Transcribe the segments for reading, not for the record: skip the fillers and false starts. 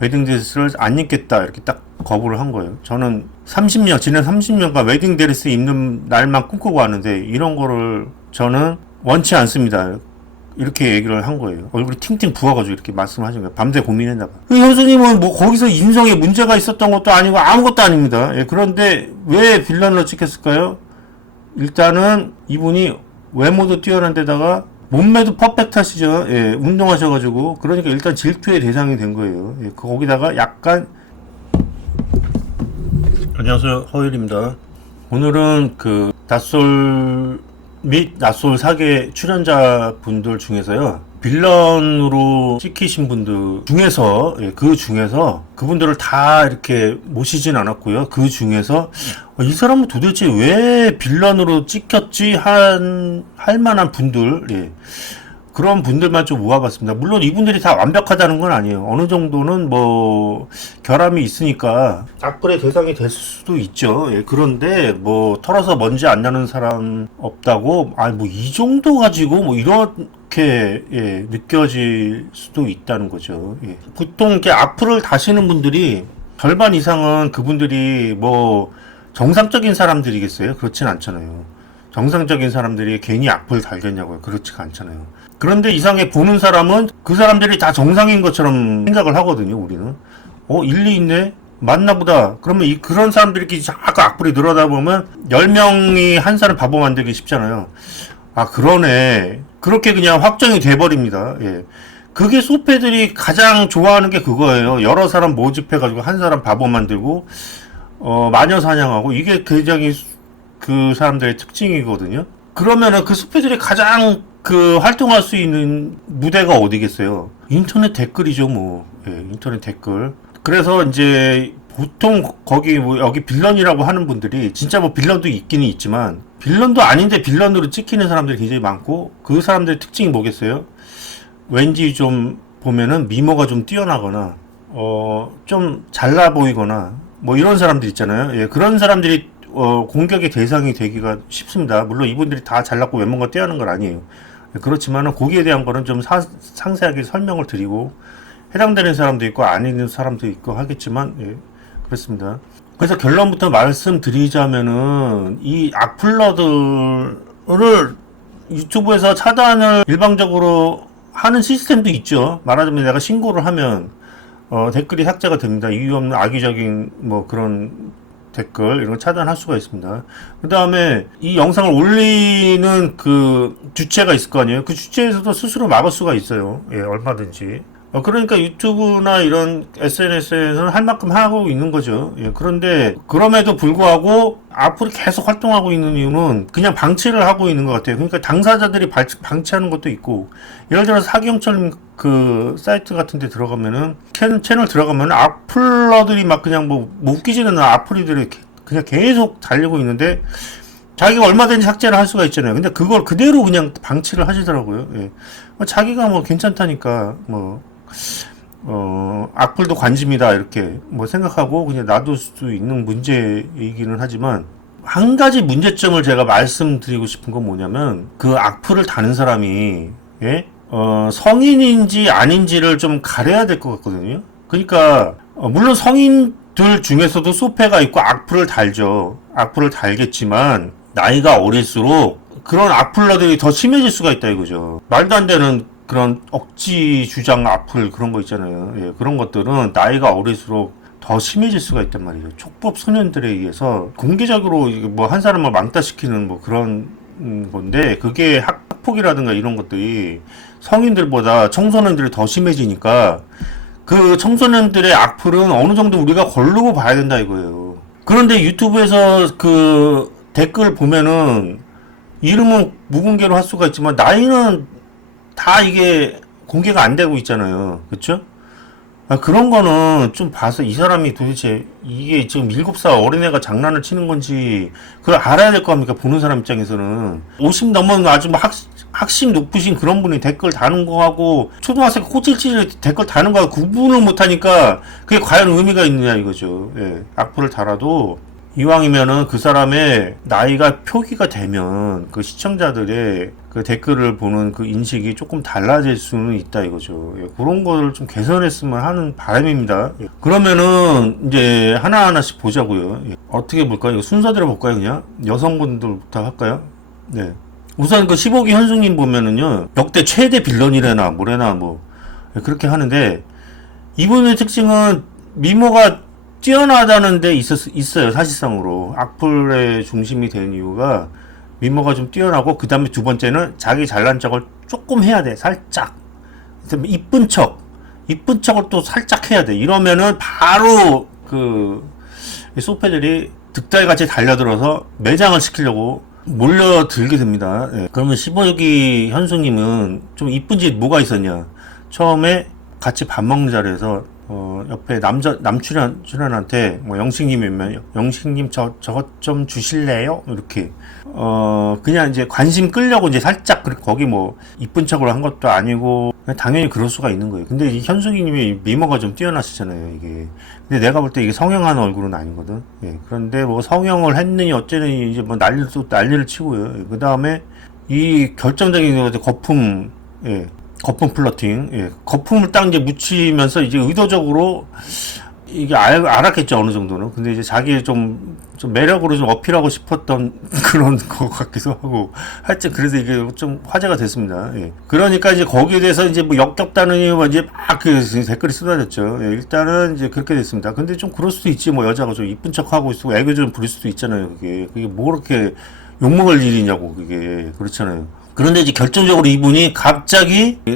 웨딩드레스를 안 입겠다 이렇게 딱 거부를 한 거예요. 저는 지난 30년간 웨딩드레스 입는 날만 꿈꾸고 왔는데 이런 거를 저는 원치 않습니다. 이렇게 얘기를 한 거예요. 얼굴이 팅팅 부어가지고 이렇게 말씀하신 거예요. 밤새 고민했나봐. 형수님은 뭐 거기서 인성에 문제가 있었던 것도 아니고 아무것도 아닙니다. 예, 그런데 왜 빌런으로 찍혔을까요? 일단은 이분이 외모도 뛰어난 데다가 몸매도 퍼펙트하시죠. 예, 운동하셔가지고 그러니까 일단 질투의 대상이 된 거예요. 예, 거기다가 약간 안녕하세요, 허일입니다. 오늘은 그 낯솔 및 낯솔 사계 출연자분들 중에서요, 빌런으로 찍히신 분들 중에서, 그 중에서 그분들을 다 이렇게 모시진 않았고요. 그 중에서 이 사람은 도대체 왜 빌런으로 찍혔지 할 만한 분들, 그런 분들만 좀 모아봤습니다. 물론 이분들이 다 완벽하다는 건 아니에요. 어느 정도는 뭐 결함이 있으니까 악플의 대상이 될 수도 있죠. 그런데 뭐 털어서 먼지 안 나는 사람 없다고, 아니 뭐 이 정도 가지고 뭐 이렇게 느껴질 수도 있다는 거죠. 보통 이렇게 악플을 다시는 분들이 절반 이상은 그분들이 뭐 정상적인 사람들이겠어요? 그렇진 않잖아요. 정상적인 사람들이 괜히 악플 달겠냐고요? 그렇지가 않잖아요. 그런데 이상하게 보는 사람은 그 사람들이 다 정상인 것처럼 생각을 하거든요, 우리는. 일리 있네? 맞나 보다. 그러면 그런 사람들이 자꾸 악플이 늘어다 보면 10명이 한 사람 바보 만들기 쉽잖아요. 아, 그러네. 그렇게 그냥 확정이 돼버립니다. 예. 그게 소패들이 가장 좋아하는 게 그거예요. 여러 사람 모집해가지고 한 사람 바보 만들고, 마녀 사냥하고, 이게 굉장히 그 사람들의 특징이거든요. 그러면은 그 소패들이 가장 활동할 수 있는 무대가 어디겠어요? 인터넷 댓글이죠, 뭐. 인터넷 댓글. 그래서 이제 보통 여기 빌런이라고 하는 분들이 진짜 뭐 빌런도 있기는 있지만 빌런도 아닌데 빌런으로 찍히는 사람들이 굉장히 많고, 그 사람들의 특징이 뭐겠어요? 왠지 좀 보면은 미모가 좀 뛰어나거나, 좀 잘나 보이거나, 뭐 이런 사람들 있잖아요. 그런 사람들이 공격의 대상이 되기가 쉽습니다. 물론 이분들이 다 잘났고 외모가 뛰어난 건 아니에요. 그렇지만은 거기에 대한 거는 좀 상세하게 설명을 드리고, 해당되는 사람도 있고 아닌 사람도 있고 하겠지만, 그렇습니다. 그래서 결론부터 말씀드리자면은 이 악플러들을 유튜브에서 차단을 일방적으로 하는 시스템도 있죠. 말하자면 내가 신고를 하면 댓글이 삭제가 됩니다. 이유 없는 악의적인 뭐 그런 댓글 이런 거 차단할 수가 있습니다. 그 다음에 이 영상을 올리는 그 주체가 있을 거 아니에요. 그 주체에서도 스스로 막을 수가 있어요. 얼마든지. 그러니까 유튜브나 이런 SNS에서는 할 만큼 하고 있는 거죠. 그런데 그럼에도 불구하고 앞으로 계속 활동하고 있는 이유는 그냥 방치를 하고 있는 것 같아요. 그러니까 당사자들이 방치하는 것도 있고, 예를 들어서 사기영철 그 사이트 같은 데 들어가면은 채널 들어가면은 악플러들이 막 그냥 뭐 웃기지는 않은 악플이들이 그냥 계속 달리고 있는데 자기가 얼마든지 삭제를 할 수가 있잖아요. 근데 그걸 그대로 그냥 방치를 하시더라고요. 자기가 뭐 괜찮다니까 악플도 관심이다 이렇게 뭐 생각하고 그냥 놔둘 수도 있는 문제이기는 하지만, 한 가지 문제점을 제가 말씀드리고 싶은 건 뭐냐면, 그 악플을 다는 사람이 성인인지 아닌지를 좀 가려야 될 것 같거든요. 그러니까 물론 성인들 중에서도 소패가 있고 악플을 달죠. 악플을 달겠지만 나이가 어릴수록 그런 악플러들이 더 심해질 수가 있다 이거죠. 말도 안 되는 그런 억지 주장 악플 그런 거 있잖아요. 그런 것들은 나이가 어릴수록 더 심해질 수가 있단 말이죠. 촉법 소년들에 의해서 공개적으로 뭐 한 사람을 망다시키는 뭐 그런 건데, 그게 학폭이라든가 이런 것들이 성인들보다 청소년들이 더 심해지니까 그 청소년들의 악플은 어느 정도 우리가 거르고 봐야 된다 이거예요. 그런데 유튜브에서 그 댓글 보면은 이름은 무공개로 할 수가 있지만 나이는 다 이게 공개가 안 되고 있잖아요. 그쵸? 그런 거는 좀 봐서 이 사람이 도대체 이게 지금 7살 어린애가 장난을 치는 건지 그걸 알아야 될 거 아닙니까? 보는 사람 입장에서는. 50 넘은 아주 뭐 학식 높으신 그런 분이 댓글 다는 거하고 초등학생 코찔찔 댓글 다는 거하고 구분을 못하니까 그게 과연 의미가 있느냐 이거죠. 악플을 달아도 이왕이면은 그 사람의 나이가 표기가 되면 그 시청자들의 그 댓글을 보는 그 인식이 조금 달라질 수는 있다 이거죠. 예, 그런 거를 좀 개선했으면 하는 바람입니다. 예, 그러면은 이제 하나하나씩 보자고요. 예, 어떻게 볼까요? 이거 순서대로 볼까요? 그냥 여성분들부터 할까요? 네. 우선 그 15기 현숙님 보면은요, 역대 최대 빌런이래나 뭐래나 뭐 예, 그렇게 하는데, 이분의 특징은 미모가 뛰어나다는 데 있어요. 사실상으로 악플의 중심이 되는 이유가 미모가 좀 뛰어나고, 그 다음에 두 번째는 자기 잘난 척을 조금 해야 돼. 살짝 이쁜 척을 또 살짝 해야 돼. 이러면은 바로 그 소패들이 득달같이 달려들어서 매장을 시키려고 몰려들게 됩니다. 예. 그러면 15기 현수님은 좀 이쁜 짓 뭐가 있었냐? 처음에 같이 밥 먹는 자리에서 옆에 남 출연한테 뭐 영식님이면 영식님 저것 좀 주실래요? 이렇게 그냥 이제 관심 끌려고 이제 살짝 거기 뭐 이쁜 척으로 한 것도 아니고 당연히 그럴 수가 있는 거예요. 근데 이 현숙이님이 미모가 좀 뛰어나시잖아요, 이게. 근데 내가 볼 때 이게 성형한 얼굴은 아니거든. 예. 그런데 뭐 성형을 했느니 어쩌느니 이제 뭐 난리를 치고요. 그 다음에 이 결정적인 거품, 예. 거품 플러팅, 예. 거품을 딱 이제 묻히면서 이제 의도적으로 이게 알았겠죠, 어느 정도는. 근데 이제 자기 좀 매력으로 좀 어필하고 싶었던 그런 것 같기도 하고. 하여튼, 그래서 이게 좀 화제가 됐습니다. 예. 그러니까 이제 거기에 대해서 이제 뭐 역겹다느니 뭐 이제 막 그 댓글이 쏟아졌죠. 예. 일단은 이제 그렇게 됐습니다. 근데 좀 그럴 수도 있지, 뭐 여자가 좀 이쁜 척 하고 있고 애교 좀 부릴 수도 있잖아요, 그게 뭐 그렇게 욕먹을 일이냐고, 그게. 그렇잖아요. 그런데 이제 결정적으로 이분이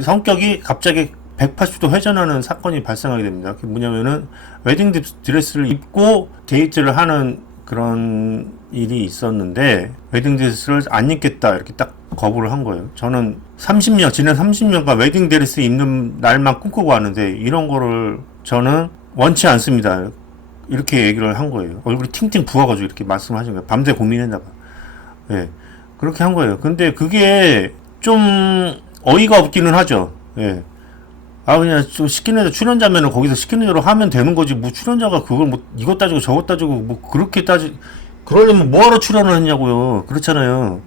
성격이 갑자기 180도 회전하는 사건이 발생하게 됩니다. 그게 뭐냐면은 웨딩 드레스를 입고 데이트를 하는 그런 일이 있었는데, 웨딩 드레스를 안 입겠다 이렇게 딱 거부를 한 거예요. 저는 지난 30년간 웨딩 드레스 입는 날만 꿈꾸고 왔는데 이런 거를 저는 원치 않습니다. 이렇게 얘기를 한 거예요. 얼굴이 팅팅 부어가지고 이렇게 말씀하신 거예요. 밤새 고민했나 봐. 예. 그렇게 한 거예요. 근데 그게 좀 어이가 없기는 하죠. 예. 그냥 좀 시키는 대로 출연자면은 거기서 시키는 대로 하면 되는 거지. 뭐 출연자가 그걸 뭐 이것 따지고 저것 따지고 뭐 그렇게 그러려면 뭐하러 출연을 했냐고요. 그렇잖아요.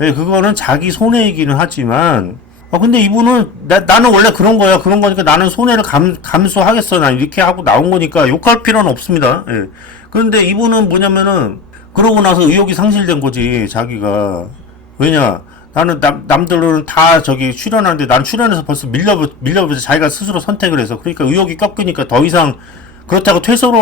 예, 그거는 자기 손해이기는 하지만, 근데 이분은 나는 원래 그런 거야. 그런 거니까 나는 손해를 감수하겠어. 난 이렇게 하고 나온 거니까 욕할 필요는 없습니다. 예. 그런데 이분은 뭐냐면은 그러고 나서 의욕이 상실된 거지, 자기가. 왜냐? 나는 남들은 다 출연하는데 난 출연해서 벌써 밀려버려서 자기가 스스로 선택을 해서. 그러니까 의욕이 꺾이니까 더 이상 그렇다고 퇴소를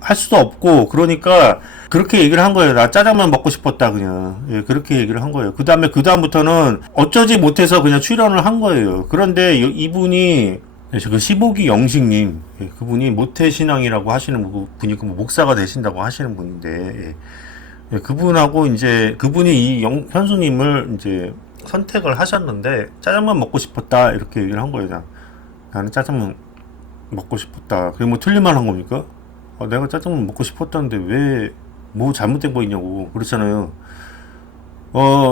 할 수도 없고, 그러니까 그렇게 얘기를 한 거예요. 나 짜장면 먹고 싶었다, 그냥. 예, 그렇게 얘기를 한 거예요. 그다음부터는 어쩌지 못해서 그냥 출연을 한 거예요. 그런데 이분이, 그 15기 영식님, 예, 그분이 모태신앙이라고 하시는 분이 목사가 되신다고 하시는 분인데, 예. 예, 그분하고 이제 그분이 이 현수님을 이제 선택을 하셨는데 짜장면 먹고 싶었다 이렇게 얘기를 한 거예요. 나는 짜장면 먹고 싶었다. 그게 뭐 틀릴만 한 겁니까? 내가 짜장면 먹고 싶었다는데 왜 뭐 잘못된 거 있냐고. 그렇잖아요.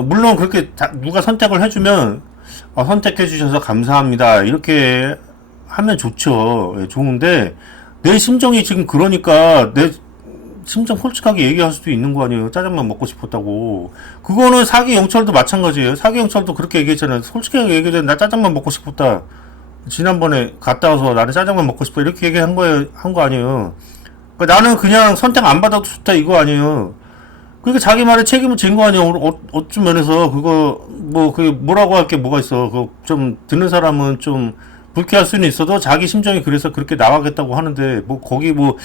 물론 그렇게 누가 선택을 해주면 선택해 주셔서 감사합니다 이렇게 하면 좋죠. 예, 좋은데 내 심정이 지금 그러니까 내 심정 솔직하게 얘기할 수도 있는 거 아니에요. 짜장면 먹고 싶었다고. 그거는 사기 영철도 마찬가지예요. 사기 영철도 그렇게 얘기했잖아요. 솔직하게 얘기했는데 나 짜장면 먹고 싶었다. 지난번에 갔다 와서 나는 짜장면 먹고 싶어 이렇게 얘기한 거 아니에요. 그러니까 나는 그냥 선택 안 받아도 좋다 이거 아니에요. 그러니까 자기 말에 책임을 진 거 아니에요. 어떤 면에서 그거 뭐 그게 뭐라고 할 게 뭐가 있어. 그 좀 듣는 사람은 좀 불쾌할 수는 있어도 자기 심정이 그래서 그렇게 나가겠다고 하는데 뭐 거기 뭐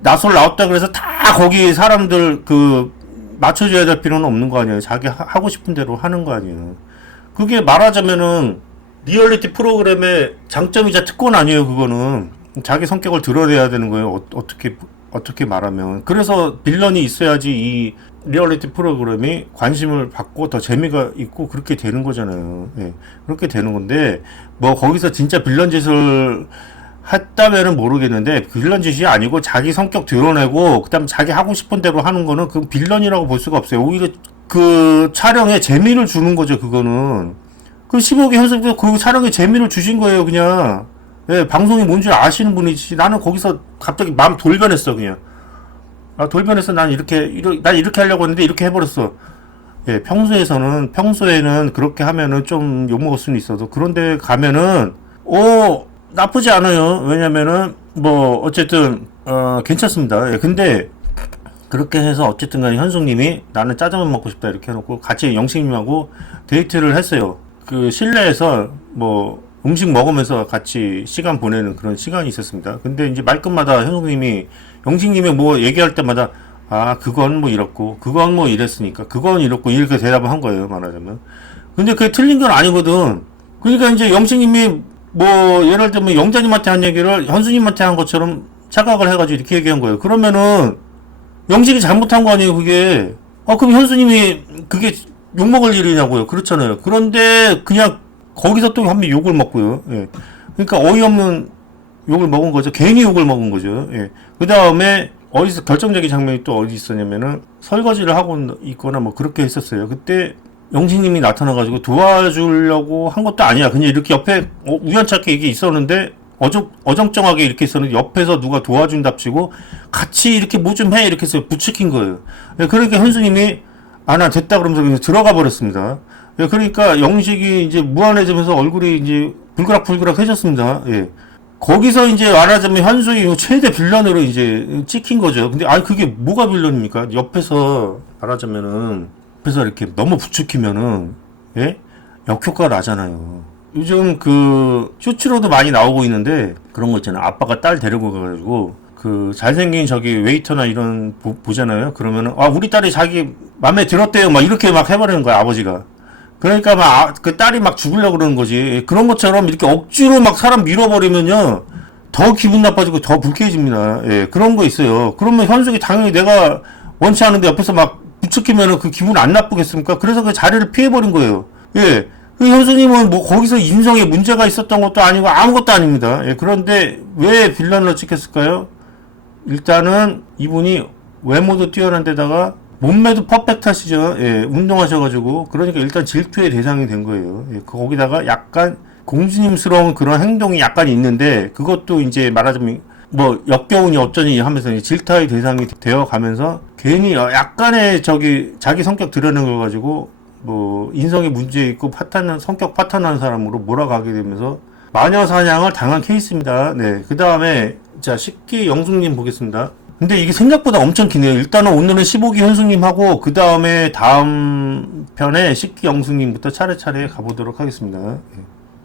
나솔 나왔다 그래서 다 거기 사람들 맞춰줘야 될 필요는 없는 거 아니에요. 자기 하고 싶은 대로 하는 거 아니에요. 그게 말하자면은 리얼리티 프로그램의 장점이자 특권 아니에요. 그거는 자기 성격을 드러내야 되는 거예요. 어떻게 말하면. 그래서 빌런이 있어야지 이 리얼리티 프로그램이 관심을 받고 더 재미가 있고 그렇게 되는 거잖아요. 예. 그렇게 되는 건데 뭐 거기서 진짜 빌런 짓을 했다면은 모르겠는데 빌런 짓이 아니고 자기 성격 드러내고 그다음 자기 하고 싶은 대로 하는 거는 그 빌런이라고 볼 수가 없어요. 오히려 그 촬영에 재미를 주는 거죠. 그거는 그 15기 현석도 그 촬영에 재미를 주신 거예요. 그냥 방송이 뭔지 아시는 분이지. 나는 거기서 갑자기 마음 돌변했어. 그냥 아, 돌변해서 난 이렇게 하려고 했는데 이렇게 해버렸어. 예, 평소에는 그렇게 하면은 좀 욕먹을 수는 있어도, 그런데 가면은, 나쁘지 않아요. 왜냐면은, 뭐, 어쨌든, 괜찮습니다. 예, 근데, 그렇게 해서 어쨌든 간에 현숙님이 나는 짜장면 먹고 싶다 이렇게 해놓고 같이 영식님하고 데이트를 했어요. 그 실내에서 뭐 음식 먹으면서 같이 시간 보내는 그런 시간이 있었습니다. 근데 이제 말끝마다 현숙님이 영식님이 뭐 얘기할 때마다 그건 뭐 이렇고 그건 뭐 이랬으니까 그건 이렇고 이렇게 대답을 한 거예요, 말하자면. 근데 그게 틀린 건 아니거든. 그러니까 이제 영식님이 뭐 예를 들면 영자님한테 한 얘기를 현수님한테 한 것처럼 착각을 해가지고 이렇게 얘기한 거예요. 그러면은 영식이 잘못한 거 아니에요, 그게. 그럼 현수님이 그게 욕먹을 일이냐고요. 그렇잖아요. 그런데 그냥 거기서 또 한 번 욕을 먹고요. 예. 그러니까 어이없는 욕을 먹은 거죠. 괜히 욕을 먹은 거죠. 예. 그 다음에 어디서 결정적인 장면이 또 어디 있었냐면은 설거지를 하고 있거나 뭐 그렇게 했었어요. 그때 영식님이 나타나가지고 도와주려고 한 것도 아니야. 그냥 이렇게 옆에 우연찮게 이게 있었는데 어정쩡하게 이렇게 있었는데 옆에서 누가 도와준답시고 같이 이렇게 뭐 좀 해 이렇게 해서 부추긴 거예요. 예, 그러니까 현수님이 나 됐다 그러면서 그냥 들어가 버렸습니다. 예, 그러니까 영식이 이제 무안해지면서 얼굴이 이제 불그락불그락 해졌습니다. 예. 거기서 이제 말하자면 현숙이 최대 빌런으로 이제 찍힌 거죠. 근데 그게 뭐가 빌런입니까? 옆에서 말하자면은 옆에서 이렇게 너무 부추기면은 예? 역효과가 나잖아요. 요즘 그 쇼츠로도 많이 나오고 있는데 그런 거 있잖아요. 아빠가 딸 데리고 가가지고 그 잘생긴 저기 웨이터나 이런 보잖아요. 그러면은 우리 딸이 자기 맘에 들었대요. 막 이렇게 막 해버리는 거야, 아버지가. 그러니까 막 그 딸이 막 죽으려고 그러는 거지. 그런 것처럼 이렇게 억지로 막 사람 밀어버리면요 더 기분 나빠지고 더 불쾌해집니다. 예, 그런 거 있어요. 그러면 현숙이 당연히 내가 원치 않은데 옆에서 막 부추기면은 그 기분 안 나쁘겠습니까? 그래서 그 자리를 피해버린 거예요. 예. 그 현수님은 뭐 거기서 인성에 문제가 있었던 것도 아니고 아무것도 아닙니다. 예, 그런데 왜 빌런으로 찍혔을까요? 일단은 이분이 외모도 뛰어난 데다가 몸매도 퍼펙트하시죠. 예, 운동하셔가지고 그러니까 일단 질투의 대상이 된 거예요. 예, 거기다가 약간 공주님스러운 그런 행동이 약간 있는데 그것도 이제 말하자면 뭐 역겨우니 어쩌니 하면서 질타의 대상이 되어 가면서 괜히 약간의 자기 성격 드러낸 걸 가지고 뭐 인성에 문제 있고 성격 파탄나는 사람으로 몰아가게 되면서 마녀 사냥을 당한 케이스입니다. 네, 그 다음에 자 식기 영숙님 보겠습니다. 근데 이게 생각보다 엄청 기네요. 일단은 오늘은 15기 현숙님 하고 그 다음에 다음 편에 식기 영숙님부터 차례차례 가보도록 하겠습니다. 네.